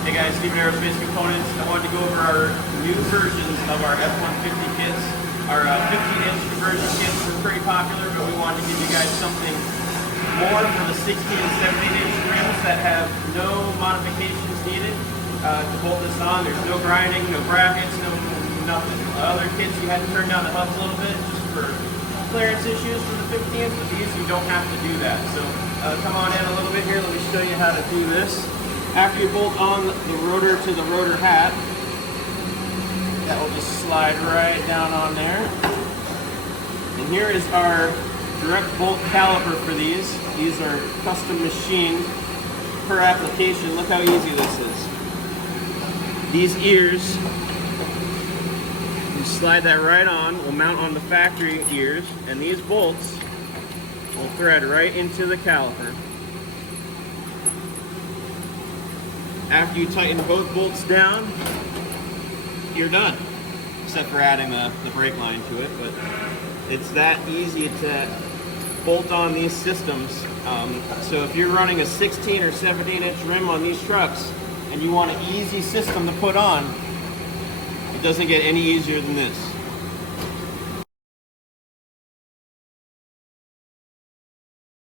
Hey guys, Steve at Aerospace Components. I wanted to go over our new versions of our F150 kits. Our 15-inch conversion kits were pretty popular, but we wanted to give you guys something more for the 16 and 17-inch rims that have no modifications needed to bolt this on. There's no grinding, no brackets, no nothing. Other kits you had to turn down the hubs a little bit just for clearance issues for the 15s, but these you don't have to do that. So come on in a little bit here. Let me show you how to do this. After you bolt on the rotor to the rotor hat, that will just slide right down on there. And here is our direct bolt caliper for these. These are custom machined per application. Look how easy this is. These ears, you slide that right on, will mount on the factory ears, and these bolts will thread right into the caliper. After you tighten both bolts down, you're done. Except for adding the brake line to it, but it's that easy to bolt on these systems. So if you're running a 16 or 17-inch rim on these trucks and you want an easy system to put on, it doesn't get any easier than this.